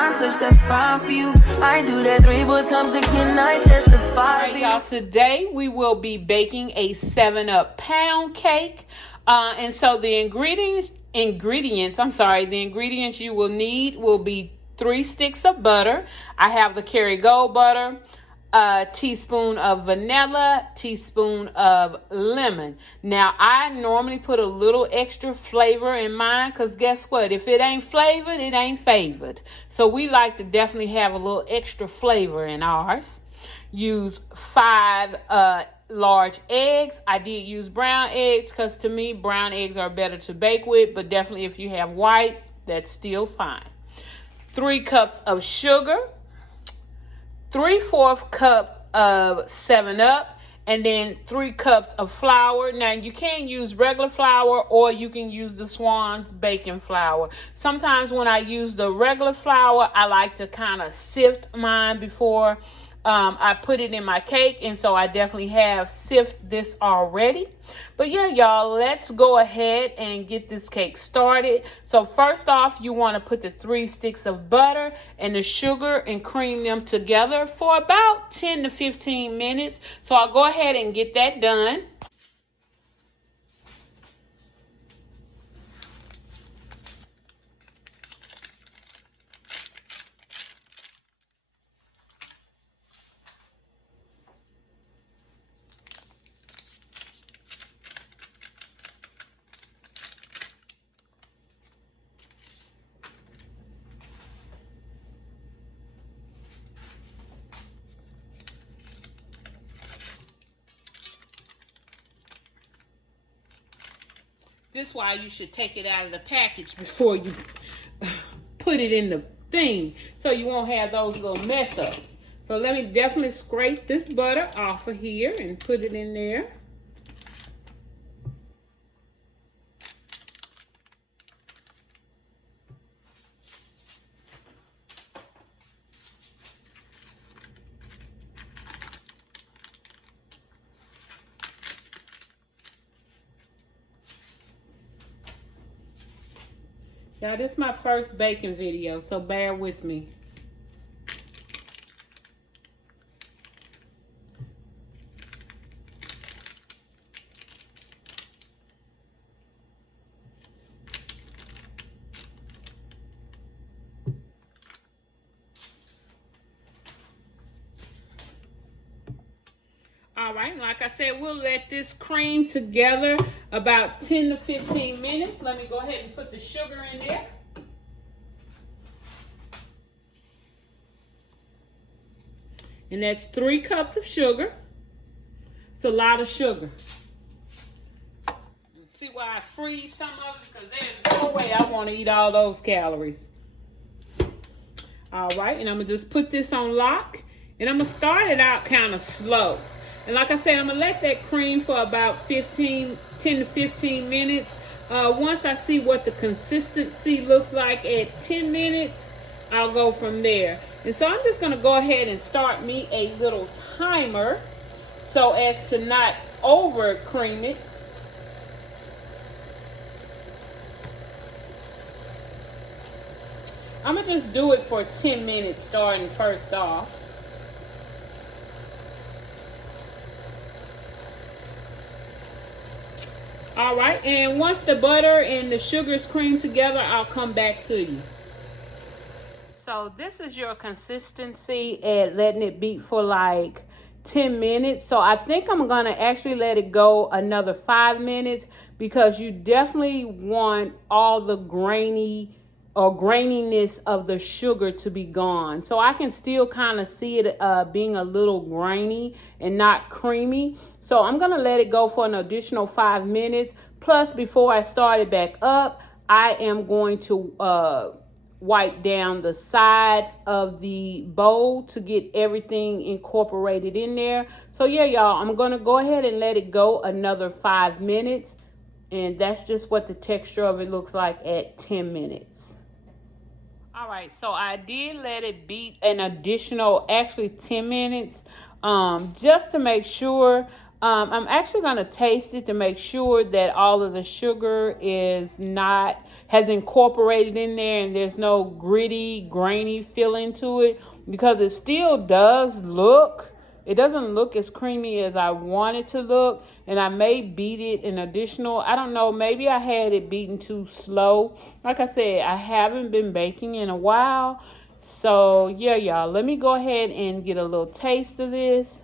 I touch that 5 for you. I do that 3 more times again. I testify. All right, y'all. Today we will be baking a 7-Up pound cake. And so the ingredients you will need will be 3 sticks of butter. I have the Kerrygold butter, a teaspoon of vanilla, teaspoon of lemon. Now, I normally put a little extra flavor in mine because guess what? If it ain't flavored, it ain't favored. So we like to definitely have a little extra flavor in ours. Use 5 large eggs. I did use brown eggs because to me, brown eggs are better to bake with, but definitely if you have white, that's still fine. 3 cups of sugar, 3/4 cup of 7-Up, and then 3 cups of flour. Now, you can use regular flour or you can use the Swan's baking flour. Sometimes when I use the regular flour, I like to kind of sift mine before I put it in my cake, and so I definitely have sifted this already. But yeah, y'all, let's go ahead and get this cake started. So first off, you want to put the 3 sticks of butter and the sugar and cream them together for about 10 to 15 minutes. So I'll go ahead and get that done. This is why you should take it out of the package before you put it in the thing, so you won't have those little mess ups. So let me definitely scrape this butter off of here and put it in there. Now, this is my first baking video, so bear with me. All right, like I said, we'll let this cream together about 10 to 15 minutes. Let me go ahead and put the sugar in there. And that's 3 cups of sugar. It's a lot of sugar. See why I freeze some of it? Because there's no way I want to eat all those calories. All right, and I'm going to just put this on lock. And I'm going to start it out kind of slow. And like I said, I'm going to let that cream for about 10 to 15 minutes. Once I see what the consistency looks like at 10 minutes, I'll go from there. And so I'm just going to go ahead and start me a little timer so as to not over cream it. I'm going to just do it for 10 minutes starting first off. All right, and once the butter and the sugar is creamed together, I'll come back to you. So this is your consistency at letting it beat for like 10 minutes. So I think I'm going to actually let it go another 5 minutes because you definitely want all the graininess of the sugar to be gone. So I can still kind of see it being a little grainy and not creamy. So I'm going to let it go for an additional 5 minutes. Plus, before I start it back up, I am going to wipe down the sides of the bowl to get everything incorporated in there. So yeah, y'all, I'm going to go ahead and let it go another 5 minutes. And that's just what the texture of it looks like at 10 minutes. All right, so I did let it beat an additional, actually 10 minutes, just to make sure. I'm actually going to taste it to make sure that all of the sugar is not has incorporated in there, and there's no gritty, grainy feeling to it, because it still does look, it doesn't look as creamy as I want it to look. And I may beat it an additional, I don't know, maybe I had it beaten too slow. Like I said, I haven't been baking in a while. So yeah, y'all, let me go ahead and get a little taste of this.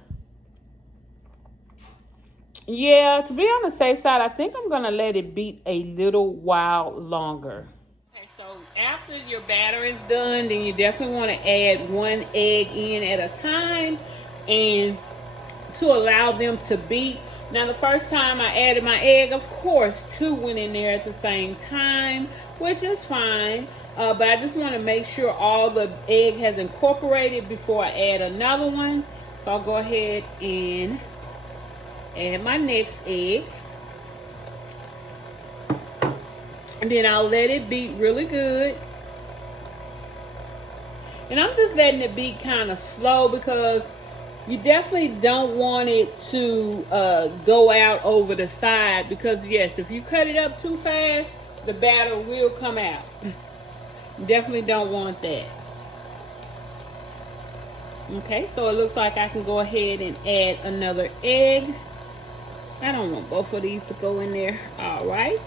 Yeah, to be on the safe side, I think I'm going to let it beat a little while longer. Okay, so after your batter is done, then you definitely want to add 1 egg in at a time, and to allow them to beat. Now, the first time I added my egg, of course, 2 went in there at the same time, which is fine. But I just want to make sure all the egg has incorporated before I add another one. So I'll go ahead and add my next egg. And then I'll let it beat really good. And I'm just letting it beat kind of slow, because you definitely don't want it to go out over the side, because yes, if you cut it up too fast, the batter will come out. Definitely don't want that. Okay, so it looks like I can go ahead and add another egg. I don't want both of these to go in there. All right.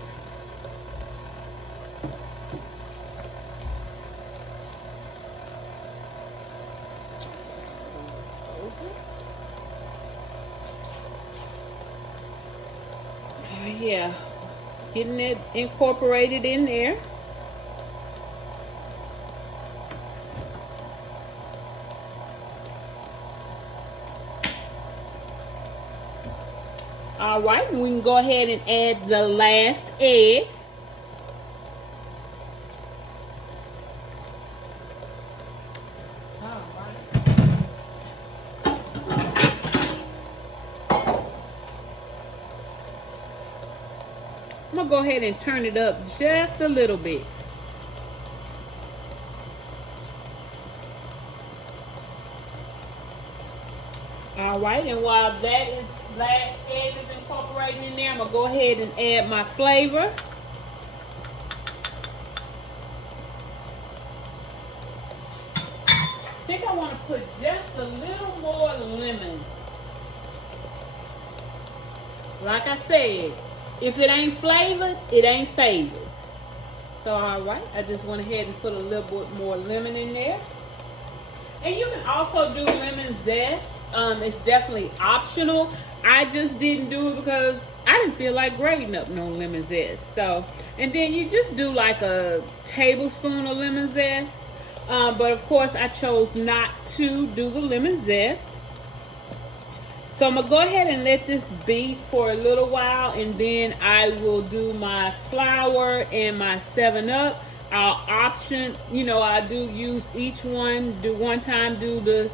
So yeah, getting it incorporated in there. All right, and we can go ahead and add the last egg. All right. I'm gonna go ahead and turn it up just a little bit. All right, and while that is last egg is incorporating in there, I'm gonna go ahead and add my flavor. I think I want to put just a little more lemon. Like I said, if it ain't flavored, it ain't favored. So all right, I just went ahead and put a little bit more lemon in there. And you can also do lemon zest. It's definitely optional. I just didn't do it because I didn't feel like grating up no lemon zest. So, and then you just do like a tablespoon of lemon zest. But of course, I chose not to do the lemon zest. So I'm gonna go ahead and let this beat for a little while, and then I will do my flour and my 7-Up. I'll option, I do use each one. Do one time, do the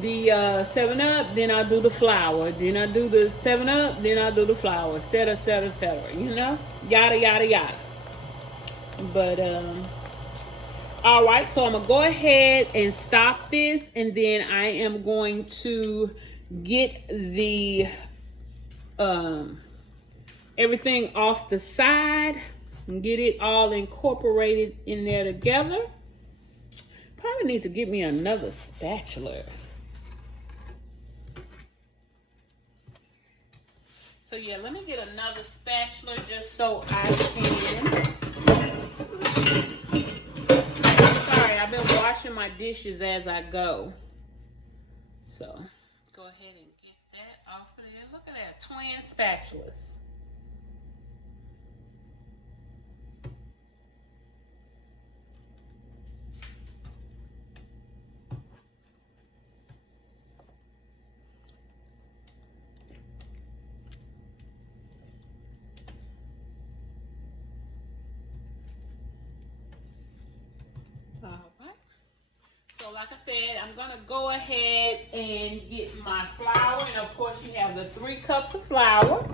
7-Up, then I'll do the flour, then I'll do the 7-Up, then I'll do the flour, etc., yada yada yada. But all right, so I'm gonna go ahead and stop this, and then I am going to get the everything off the side and get it all incorporated in there together. Probably need to get me another spatula. So yeah, let me get another spatula just so I can. Sorry, I've been washing my dishes as I go. So go ahead and get that off of there. Look at that, twin spatulas. All right. So like I said, I'm going to go ahead and get my flour. And of course, you have the 3 cups of flour.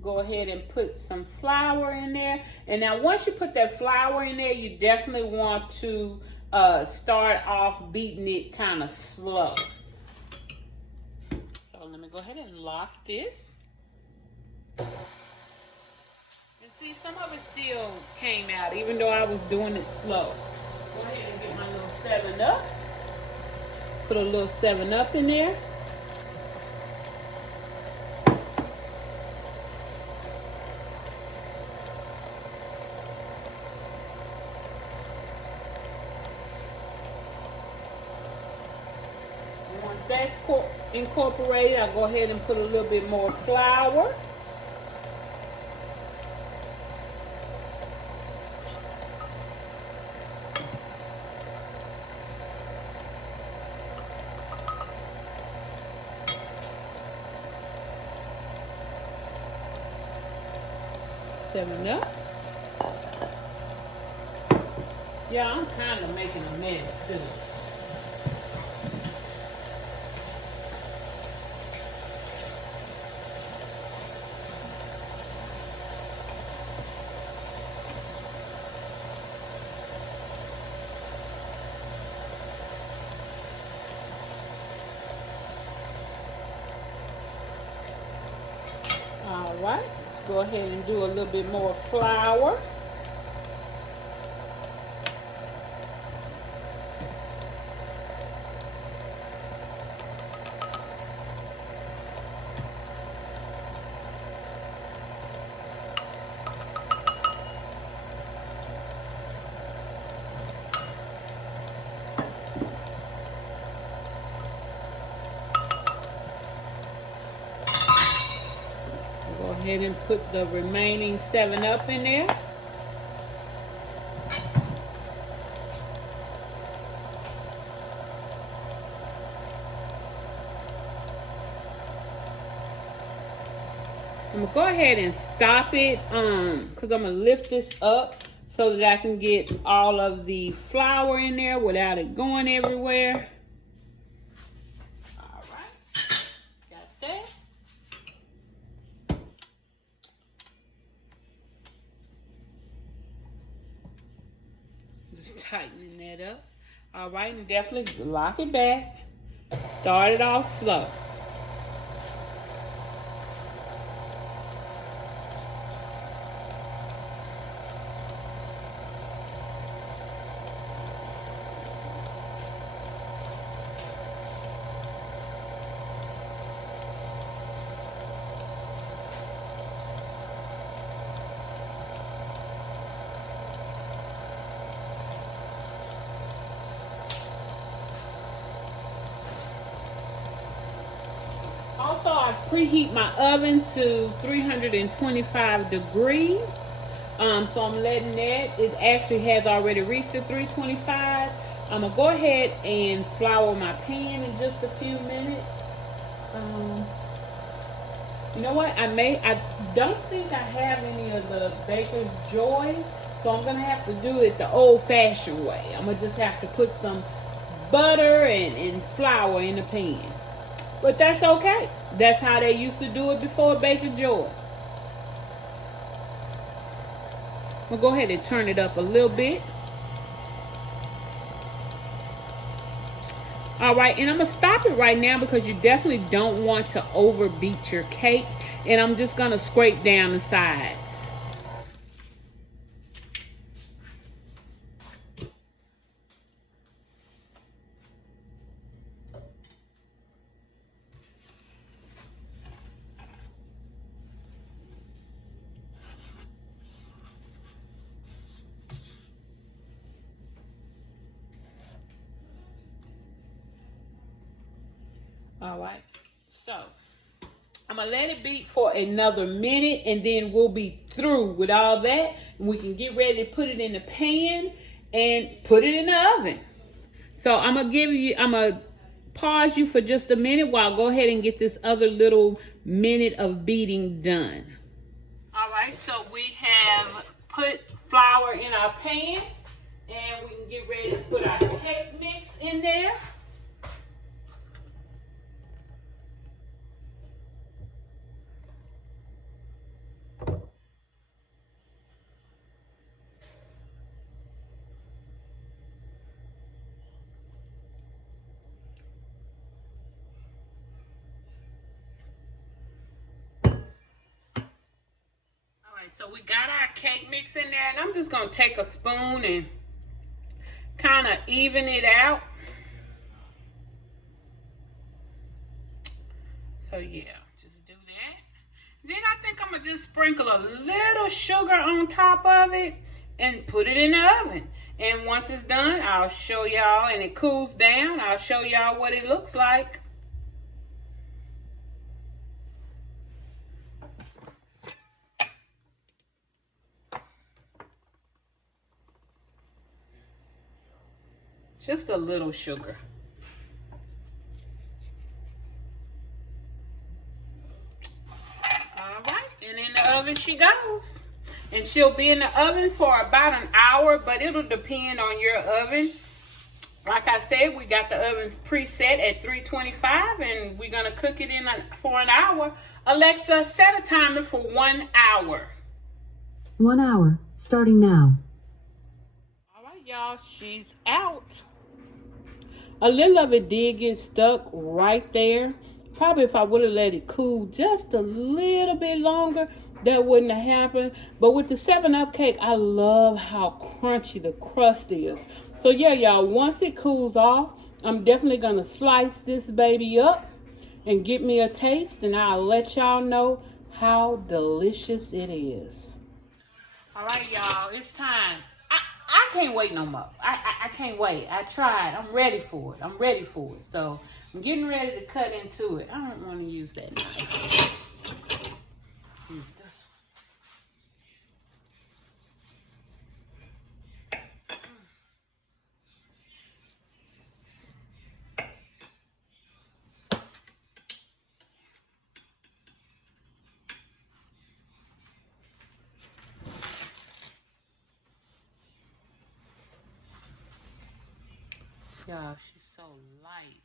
Go ahead and put some flour in there. And now once you put that flour in there, you definitely want to start off beating it kind of slow. So let me go ahead and lock this. And See, some of it still came out, even though I was doing it slow. Go ahead and get my little 7-Up. Put a little 7-Up in there. Once that's incorporated, I go ahead and put a little bit more flour. Up. Yeah, I'm kind of making a mess too. All right, let's go ahead and do a little bit more flour. Go ahead and put the remaining 7-Up in there. I'm gonna go ahead and stop it because I'm gonna lift this up so that I can get all of the flour in there without it going everywhere. All right, got that. Just tightening that up. All right, and definitely lock it back. Start it off slow. Also, I preheat my oven to 325 degrees. So I'm letting that. It actually has already reached the 325. I'm gonna go ahead and flour my pan in just a few minutes. You know what? I don't think I have any of the Baker's Joy, so I'm gonna have to do it the old-fashioned way. I'm gonna just have to put some butter and flour in the pan. But that's okay. That's how they used to do it before Baker Joy. We'll go ahead and turn it up a little bit. All right, and I'm gonna stop it right now because you definitely don't want to overbeat your cake. And I'm just gonna scrape down the sides. All right, so I'm gonna let it beat for another minute and then we'll be through with all that. And we can get ready to put it in the pan and put it in the oven. So I'm gonna pause you for just a minute while I go ahead and get this other little minute of beating done. All right, so we have put flour in our pan and we can get ready to put our cake mix in there. Alright, so we got our cake mix in there, and I'm just gonna take a spoon and kind of even it out. So yeah, just do that. Then I think I'm gonna just sprinkle a little sugar on top of it and put it in the oven. And once it's done, I'll show y'all, and it cools down, I'll show y'all what it looks like. Just a little sugar. All right, and in the oven she goes. And she'll be in the oven for about an hour, but it'll depend on your oven. Like I said, we got the ovens preset at 325, and we're gonna cook it for an hour. Alexa, set a timer for 1 hour. 1 hour, starting now. All right, y'all, she's out. A little of it did get stuck right there. Probably if I would have let it cool just a little bit longer, that wouldn't have happened. But with the 7-Up cake, I love how crunchy the crust is. So yeah, y'all, once it cools off, I'm definitely gonna slice this baby up and get me a taste, and I'll let y'all know how delicious it is. All right, y'all, it's time. I can't wait no more. I can't wait. I tried. I'm ready for it. I'm ready for it. So I'm getting ready to cut into it. I don't want to use that knife. Use this one. Y'all, she's so light.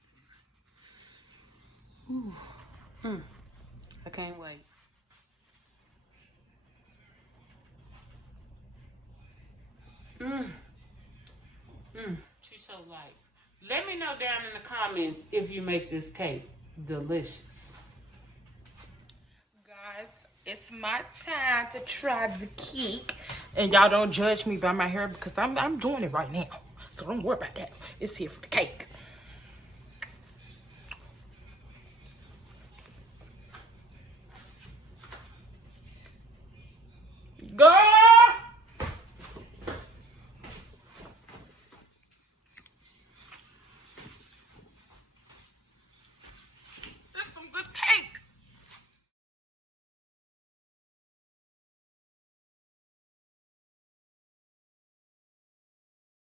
Ooh. I can't wait. She's so light. Let me know down in the comments if you make this cake delicious. Guys, it's my time to try the cake. And y'all don't judge me by my hair because I'm doing it right now. So don't worry about that. It's here for the cake. Girl!